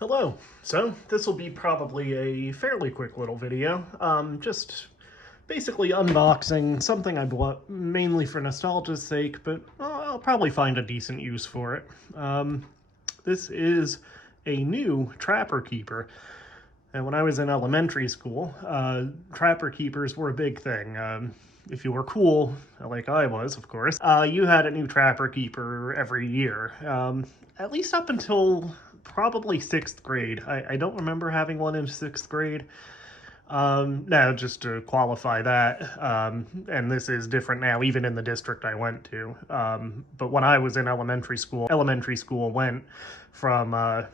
Hello. So this will be probably a fairly quick little video. Just basically unboxing something I bought mainly for nostalgia's sake, but I'll probably find a decent use for it. This is a new Trapper Keeper. And when I was in elementary school, Trapper Keepers were a big thing. If you were cool, like I was, of course, you had a new Trapper Keeper every year. At least up until probably 6th grade. I don't remember having one in 6th grade. Now, just to qualify that, and this is different now, even in the district I went to. But when I was in elementary school went from, well,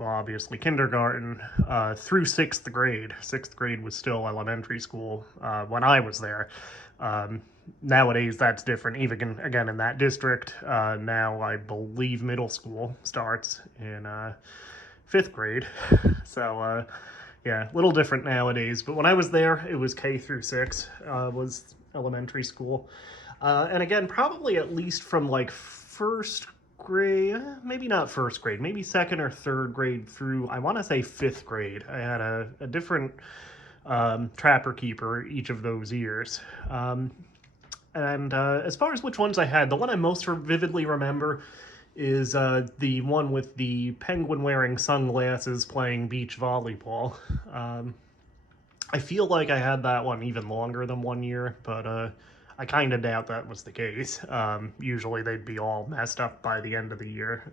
obviously kindergarten through 6th grade. 6th grade was still elementary school when I was there. Nowadays, that's different. Even again in that district, now I believe middle school starts in 5th grade. So, yeah, a little different nowadays. But when I was there, it was K through 6 was elementary school. And again, probably at least from like 1st grade, maybe not 1st grade, maybe 2nd or 3rd grade through, I want to say 5th grade. I had a different Trapper Keeper each of those years. And as far as which ones I had, the one I most vividly remember is the one with the penguin wearing sunglasses playing beach volleyball. I feel like I had that one even longer than 1 year, but I kind of doubt that was the case. Usually they'd be all messed up by the end of the year,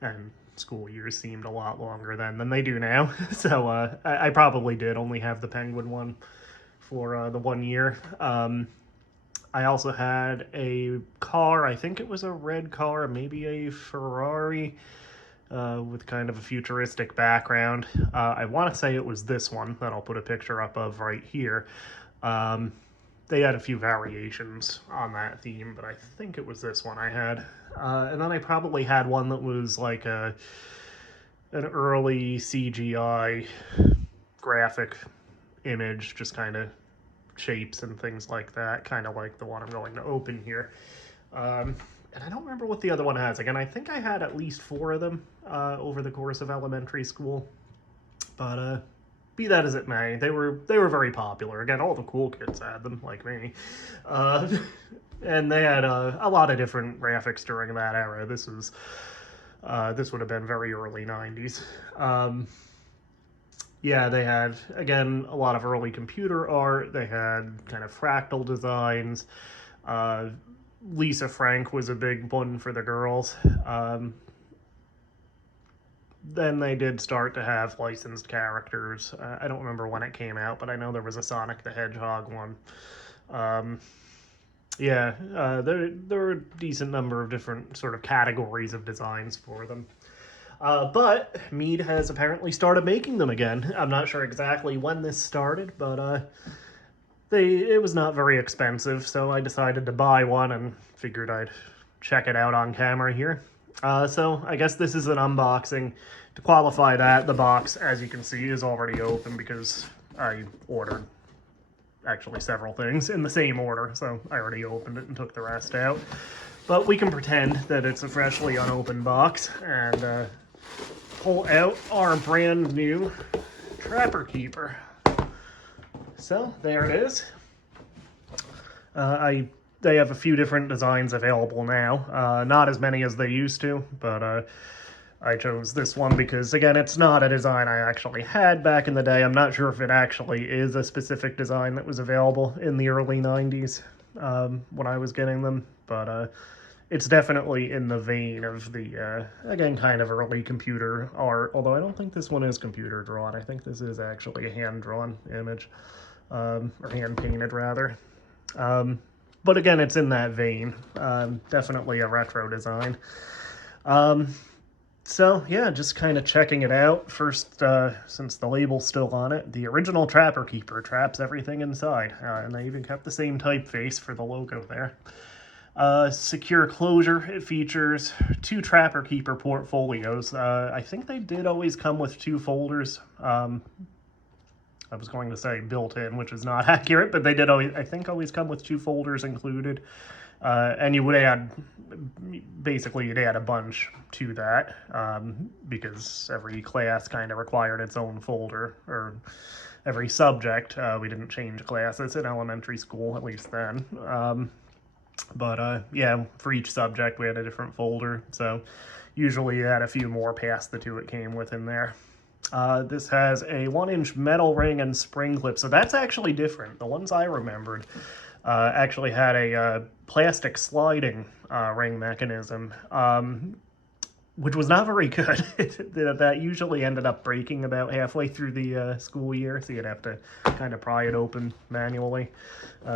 and school years seemed a lot longer then than they do now. So I probably did only have the penguin one for the 1 year. I also had a car, I think it was a red car, maybe a Ferrari, with kind of a futuristic background. I want to say it was this one that I'll put a picture up of right here. They had a few variations on that theme, but I think it was this one I had. And then I probably had one that was like an early CGI graphic image, just kind of shapes and things like that, kind of like the one I'm going to open here. And I don't remember what the other one has. Again, I think I had at least 4 of them over the course of elementary school. But be that as it may, they were very popular. Again, all the cool kids had them, like me. And they had a lot of different graphics during that era. This would have been very early 90s. Yeah, they had, again, a lot of early computer art. They had kind of fractal designs. Lisa Frank was a big one for the girls. Then they did start to have licensed characters. I don't remember when it came out, but I know there was a Sonic the Hedgehog one. Yeah, there were a decent number of different sort of categories of designs for them. But Mead has apparently started making them again. I'm not sure exactly when this started, but it was not very expensive, so I decided to buy one and figured I'd check it out on camera here. So I guess this is an unboxing. To qualify that, the box, as you can see, is already open because I ordered actually several things in the same order, so I already opened it and took the rest out. But we can pretend that it's a freshly unopened box and pull out our brand new Trapper Keeper. So there it is. They have a few different designs available now. Not as many as they used to, but I chose this one because, again, it's not a design I actually had back in the day. I'm not sure if it actually is a specific design that was available in the early 90s when I was getting them, but it's definitely in the vein of the, again, kind of early computer art, although I don't think this one is computer drawn. I think this is actually a hand-drawn image, or hand-painted, rather. But again, it's in that vein. Definitely a retro design. So, yeah, just kind of checking it out. First, since the label's still on it, the original Trapper Keeper traps everything inside. And they even kept the same typeface for the logo there. Secure closure. It features 2 Trapper Keeper portfolios. I think they did always come with 2 folders. I was going to say built in, which is not accurate, but they did always, I think, always come with 2 folders included. And you would add, basically you'd add a bunch to that, because every class kind of required its own folder, or every subject. We didn't change classes in elementary school, at least then. But yeah, for each subject we had a different folder, so usually you had a few more past the two it came with in there. This has a 1-inch metal ring and spring clip, so that's actually different. The ones I remembered actually had a plastic sliding ring mechanism, which was not very good. That usually ended up breaking about halfway through the school year, so you'd have to kind of pry it open manually,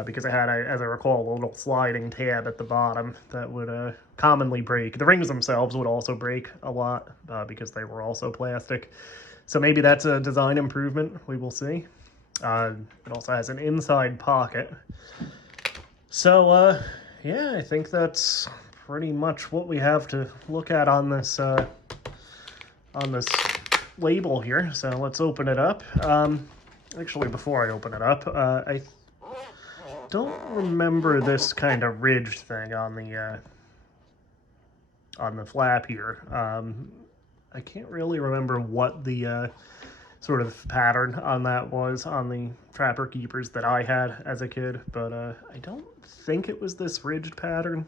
because it had, as I recall, a little sliding tab at the bottom that would commonly break. The rings themselves would also break a lot, because they were also plastic. So maybe that's a design improvement, we will see. It also has an inside pocket. So, yeah, I think that's pretty much what we have to look at on this label here. So let's open it up. Actually, before I open it up, I don't remember this kind of ridged thing on the flap here. I can't really remember what the sort of pattern on that was on the Trapper Keepers that I had as a kid, but I don't think it was this ridged pattern.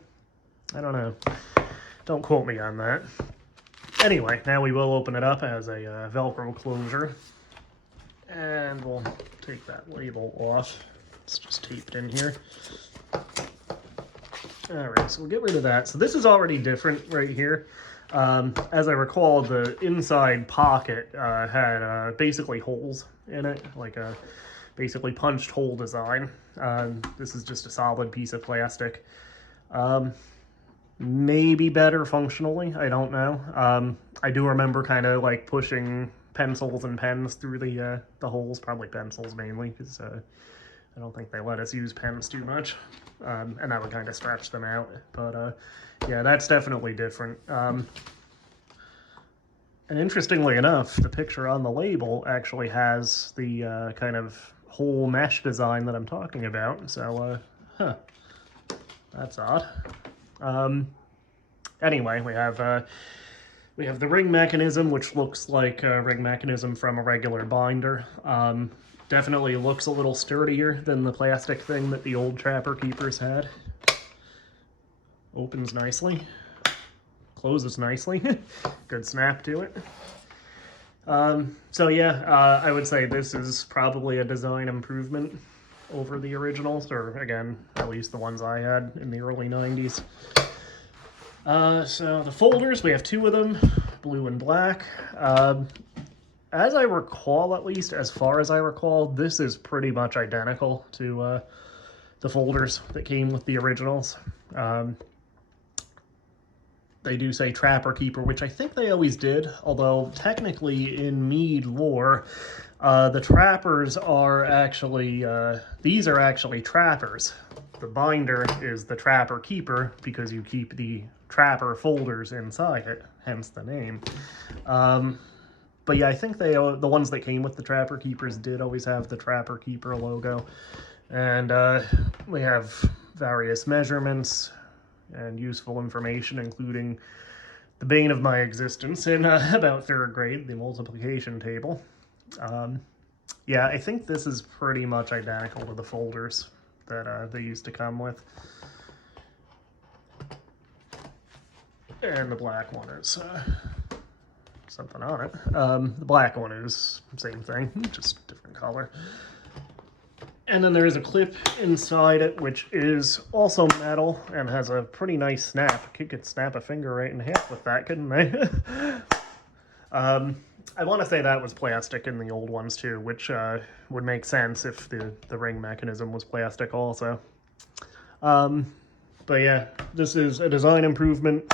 I don't know. Don't quote me on that. Anyway, now we will open it up as a Velcro closure, and we'll take that label off. It's just taped in here. Alright, so we'll get rid of that. So this is already different right here. As I recall, the inside pocket had basically holes in it, like a basically punched hole design. This is just a solid piece of plastic. Maybe better functionally, I don't know. I do remember kind of like pushing pencils and pens through the holes, probably pencils mainly, because I don't think they let us use pens too much, and that would kind of stretch them out. But yeah, that's definitely different. And interestingly enough, the picture on the label actually has the kind of whole mesh design that I'm talking about. So, that's odd. Anyway, we have the ring mechanism, which looks like a ring mechanism from a regular binder. Definitely looks a little sturdier than the plastic thing that the old Trapper Keepers had. Opens nicely. Closes nicely. Good snap to it. So yeah, I would say this is probably a design improvement over the originals, or again, at least the ones I had in the early 90s. So the folders, we have two of them, blue and black. As I recall, at least as far as I recall, this is pretty much identical to the folders that came with the originals. They do say Trapper Keeper, which I think they always did, although technically in Mead lore, the trappers are actually, these are actually trappers. The binder is the Trapper Keeper because you keep the trapper folders inside it, hence the name. But yeah, I think the ones that came with the Trapper Keepers did always have the Trapper Keeper logo. And we have various measurements and useful information, including the bane of my existence in about 3rd grade, the multiplication table. Yeah, I think this is pretty much identical to the folders that they used to come with. And the black one is something on it. The black one is same thing, just different color. And then there is a clip inside it, which is also metal and has a pretty nice snap. You could snap a finger right in half with that, couldn't they? I want to say that was plastic in the old ones too, which would make sense if the ring mechanism was plastic also. But yeah, this is a design improvement,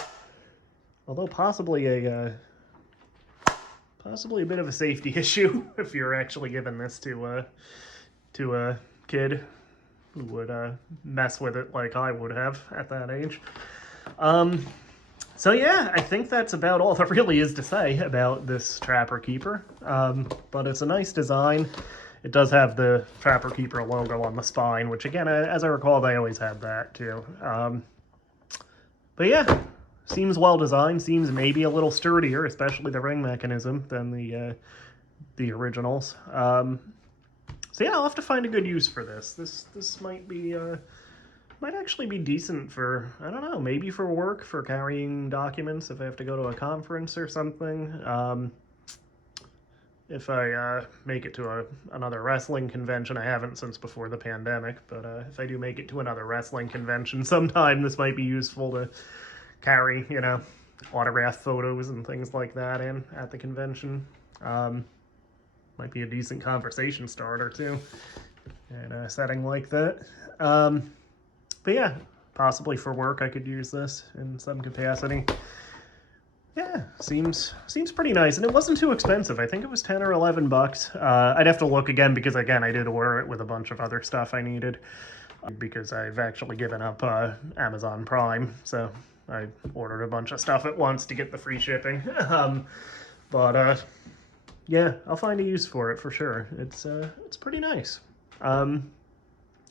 although possibly a bit of a safety issue if you're actually giving this to a kid who would mess with it like I would have at that age. So yeah, I think that's about all there really is to say about this Trapper Keeper. But it's a nice design. It does have the Trapper Keeper logo on the spine, which again, as I recall, they always had that too. But yeah, seems well designed, seems maybe a little sturdier, especially the ring mechanism, than the originals. So yeah, I'll have to find a good use for this. This might be might actually be decent for, I don't know, maybe for work, for carrying documents if I have to go to a conference or something. If I make it to another wrestling convention, I haven't since before the pandemic, but if I do make it to another wrestling convention sometime, this might be useful to carry, you know, autograph photos and things like that in at the convention. Might be a decent conversation starter too in a setting like that. But yeah, possibly for work I could use this in some capacity. Yeah, seems pretty nice, and it wasn't too expensive. I think it was 10 or 11 bucks. I'd have to look again because again I did order it with a bunch of other stuff I needed because I've actually given up Amazon Prime, so I ordered a bunch of stuff at once to get the free shipping. But yeah, I'll find a use for it for sure. It's pretty nice. And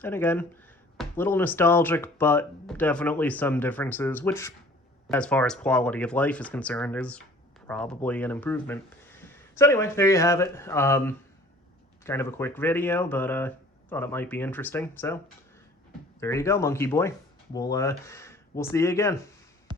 again, a little nostalgic, but definitely some differences, which, as far as quality of life is concerned, is probably an improvement. So anyway, there you have it. Kind of a quick video, but thought it might be interesting. So there you go, Monkey Boy. We'll see you again.